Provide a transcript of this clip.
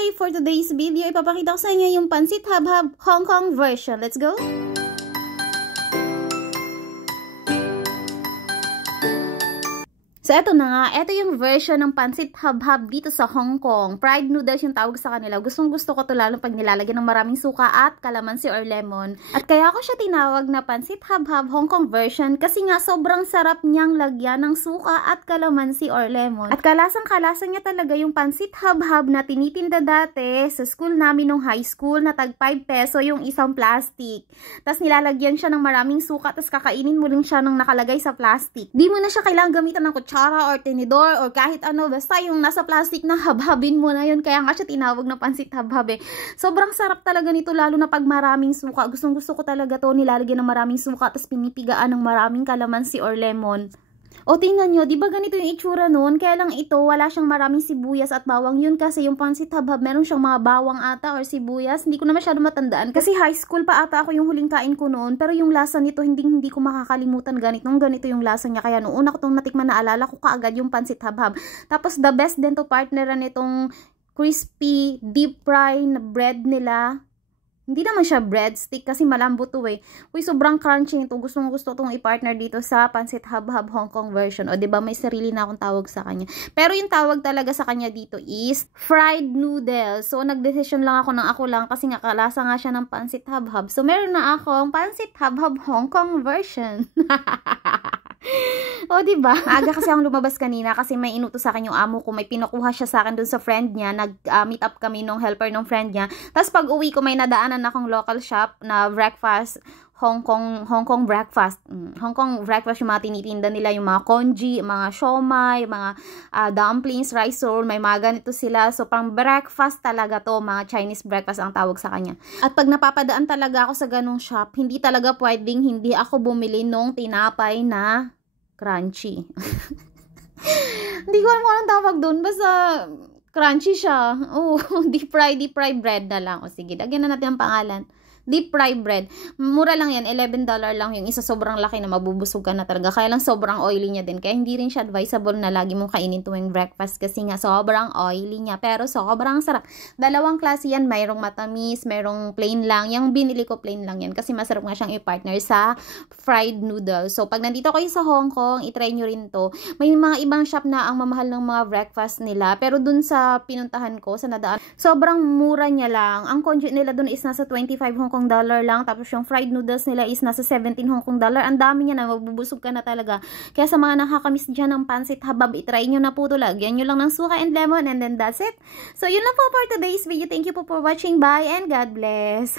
Hi! For today's video, ipapakita ko sa inyo yung Pansit Habhab Hong Kong version. Let's go! So, eto na nga. Eto yung version ng Pansit Habhab dito sa Hong Kong. Fried noodles yung tawag sa kanila. Gustong-gusto ko to lalo pag nilalagyan ng maraming suka at kalamansi or lemon. At kaya ko siya tinawag na Pansit Habhab Hong Kong version kasi nga sobrang sarap niyang lagyan ng suka at kalamansi or lemon. At kalasang-kalasa niya talaga yung Pansit Habhab na tinitinda dati sa school namin nung high school na tag 5 peso yung isang plastic. Tapos nilalagyan siya ng maraming suka tapos kakainin mo rin siya nung nakalagay sa plastic. Di mo na siya kailangan gamitan ng kutsara or tinidor or kahit ano, basta yung nasa plastic na habhabin mo na yun. Kaya nga siya tinawag na Pansit Habhab eh. Sobrang sarap talaga nito lalo na pag maraming suka. Gustong-gusto ko talaga to, nilalagyan ng maraming suka tapos pinipigaan ng maraming kalamansi or lemon. O tingnan nyo, di ba ganito yung itsura nun? Kaya lang ito, wala siyang maraming sibuyas at bawang. Yun kasi yung Pansit Habhab, meron siyang mga bawang ata or sibuyas. Hindi ko na masyado matandaan. Kasi high school pa ata ako yung huling kain ko noon. Pero yung lasa nito, hindi ko makakalimutan ganito yung lasa niya. Kaya noong una ko itong natikman, naalala ko kaagad yung Pansit Habhab. Tapos the best din to partneran nitong crispy, deep fry na bread nila. Hindi naman siya breadstick kasi malambot to eh. Uy, sobrang crunchy nito. Gustong-gusto itong i-partner dito sa Pansit Habhab Hong Kong version. O, diba may sarili na akong tawag sa kanya. Pero yung tawag talaga sa kanya dito is fried noodles. So, nag-decision lang ako ng ako lang kasi nga kalasa nga siya ng Pansit Habhab. So, meron na akong Pansit Habhab Hong Kong version. O, diba? Aga kasi akong lumabas kanina kasi may inutos sa akin yung amo ko. May pinukuha siya sa akin dun sa friend niya. Nag-meet up kami nung helper ng friend niya. Tapos pag uwi ko, may nadaanan akong local shop na breakfast. Hong Kong breakfast. Hong Kong breakfast yung mga tinitinda nila. Yung mga congee, mga siomai, mga dumplings, rice roll. May mga ganito sila. So, pang breakfast talaga to. Mga Chinese breakfast ang tawag sa kanya. At pag napapadaan talaga ako sa ganong shop, hindi talaga pwedeng hindi ako bumili nung tinapay na crunchy. Hindi ko alam kung anong tawag doon. Basta crunchy siya. Oh, deep fry bread na lang. O sige, lagyan na natin ang pangalan. Deep fry bread. Mura lang yan. $11 lang yung isa. Sobrang laki na mabubusog ka na talaga. Kaya lang sobrang oily niya din. Kaya hindi rin siya advisable na lagi mong kainin tuwing breakfast kasi nga sobrang oily niya. Pero sobrang sarap. Dalawang klase yan. Mayroong matamis, mayroong plain lang. Yung binili ko plain lang yan kasi masarap nga siyang i-partner sa fried noodles. So pag nandito kayo sa Hong Kong, itry nyo rin to. May mga ibang shop na ang mamahal ng mga breakfast nila. Pero dun sa pinuntahan ko, sa nadaan, sobrang mura niya lang. Ang conjute nila dun is nasa 25 Hong Kong dollar lang. Tapos yung fried noodles nila is nasa 17 Hong Kong dollar. Ang dami niya na, mabubusog ka na talaga. Kaya sa mga nakakamiss dyan ng Pansit Habhab, itry nyo na po ito. Lagyan nyo lang ng suka and lemon and then that's it. So yun lang po for today's video. Thank you po for watching. Bye and God bless.